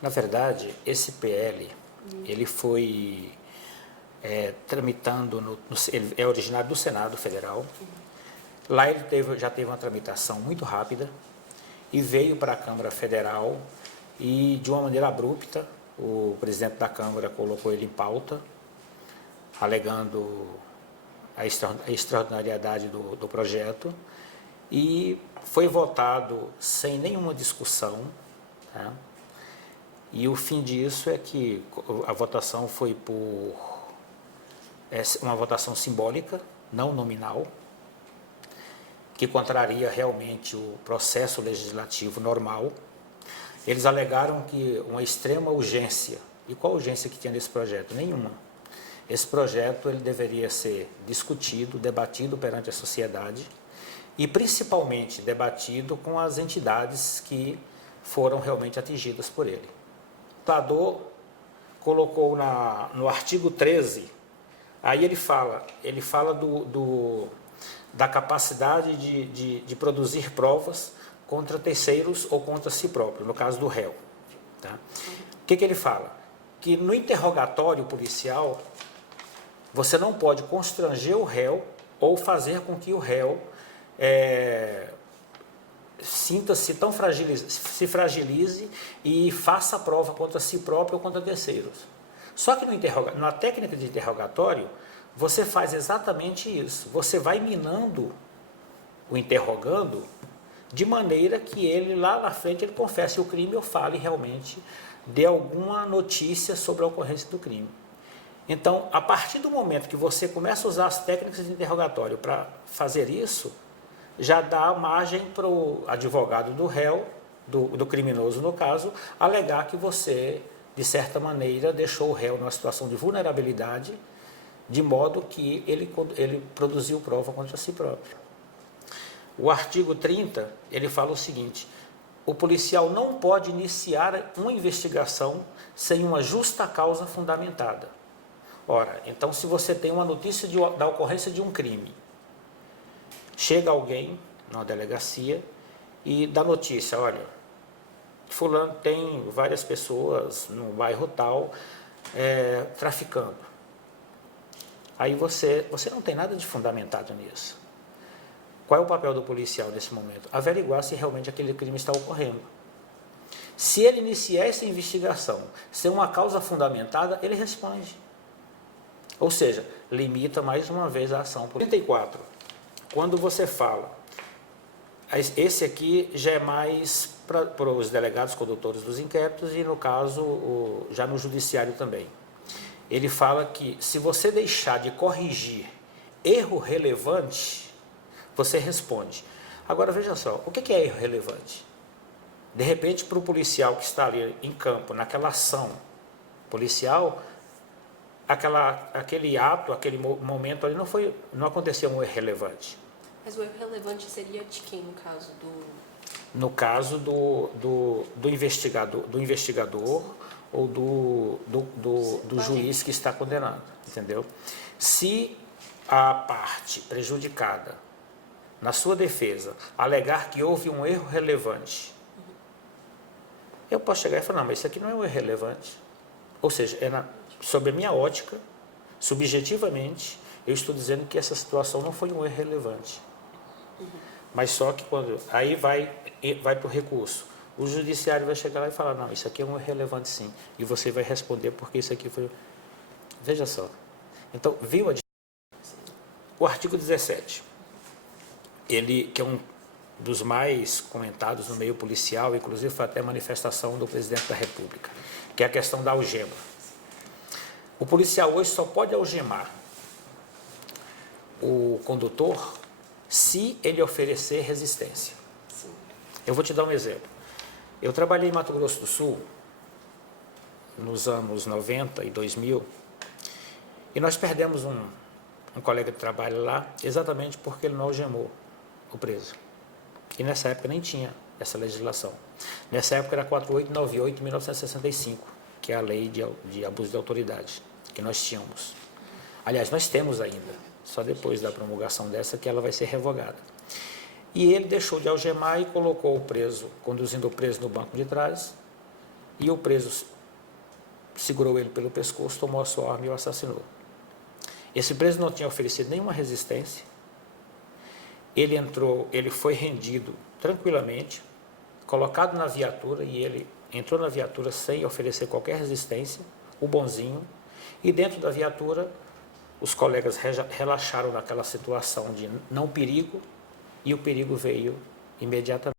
Na verdade, esse PL, ele foi tramitando, ele é originário do Senado Federal. Lá ele já teve uma tramitação muito rápida e veio para a Câmara Federal e, de uma maneira abrupta, o presidente da Câmara colocou ele em pauta, alegando a extraordinariedade do projeto, e foi votado sem nenhuma discussão, tá? E o fim disso é que a votação foi por uma votação simbólica, não nominal, que contraria realmente o processo legislativo normal. Eles alegaram que uma extrema urgência. E qual urgência que tinha nesse projeto? Nenhuma. Esse projeto ele deveria ser discutido, debatido perante a sociedade e principalmente debatido com as entidades que foram realmente atingidas por ele. O legislador colocou no artigo 13, aí ele fala da capacidade de produzir provas contra terceiros ou contra si próprio, no caso do réu. Tá? O que ele fala? Que no interrogatório policial, você não pode constranger o réu ou fazer com que o réu sinta-se tão se fragilize e faça a prova contra si próprio ou contra terceiros. Só que na técnica de interrogatório, você faz exatamente isso. Você vai minando o interrogando de maneira que ele, lá na frente, ele confesse o crime ou fale realmente de alguma notícia sobre a ocorrência do crime. Então, a partir do momento que você começa a usar as técnicas de interrogatório para fazer isso, já dá margem para o advogado do réu, do criminoso no caso, alegar que você, de certa maneira, deixou o réu numa situação de vulnerabilidade, de modo que ele produziu prova contra si próprio. O artigo 30, ele fala o seguinte: o policial não pode iniciar uma investigação sem uma justa causa fundamentada. Ora, então se você tem uma notícia da ocorrência de um crime, chega alguém na delegacia e dá notícia, olha, fulano tem várias pessoas no bairro tal traficando. Aí você não tem nada de fundamentado nisso. Qual é o papel do policial nesse momento? Averiguar se realmente aquele crime está ocorrendo. Se ele iniciar essa investigação sem uma causa fundamentada, ele responde. Ou seja, limita mais uma vez a ação. 34. Quando você fala, esse aqui já é mais para os delegados condutores dos inquéritos e, no caso, já no judiciário também. Ele fala que se você deixar de corrigir erro relevante, você responde. Agora, veja só, o que é erro relevante? De repente, para o policial que está ali em campo, naquela ação policial, aquele ato, aquele momento ali não aconteceu um erro relevante. Mas o erro relevante seria de quem, no caso do... No caso do investigador ou do juiz que está condenando, entendeu? Se a parte prejudicada, na sua defesa, alegar que houve um erro relevante, eu posso chegar e falar, não, mas isso aqui não é um erro relevante. Ou seja, sob a minha ótica, subjetivamente, eu estou dizendo que essa situação não foi um erro relevante. Mas só que aí vai para o recurso. O judiciário vai chegar lá e falar, não, isso aqui é um erro relevante sim. E você vai responder porque isso aqui foi... Veja só. Então, viu o artigo 17. Ele, que é um dos mais comentados no meio policial, inclusive foi até manifestação do presidente da República, que é a questão da algema. O policial hoje só pode algemar o condutor se ele oferecer resistência. Sim. Eu vou te dar um exemplo. Eu trabalhei em Mato Grosso do Sul nos anos 90 e 2000 e nós perdemos um colega de trabalho lá exatamente porque ele não algemou o preso. E nessa época nem tinha essa legislação. Nessa época era 4898 de 1965, que é a lei de abuso de autoridade que nós tínhamos. Aliás, nós temos ainda, só depois da promulgação dessa que ela vai ser revogada. E ele deixou de algemar e colocou o preso, conduzindo o preso no banco de trás, e o preso segurou ele pelo pescoço, tomou a sua arma e o assassinou. Esse preso não tinha oferecido nenhuma resistência. Ele foi rendido tranquilamente, colocado na viatura, e ele entrou na viatura sem oferecer qualquer resistência, o bonzinho, e dentro da viatura os colegas relaxaram naquela situação de não perigo, e o perigo veio imediatamente.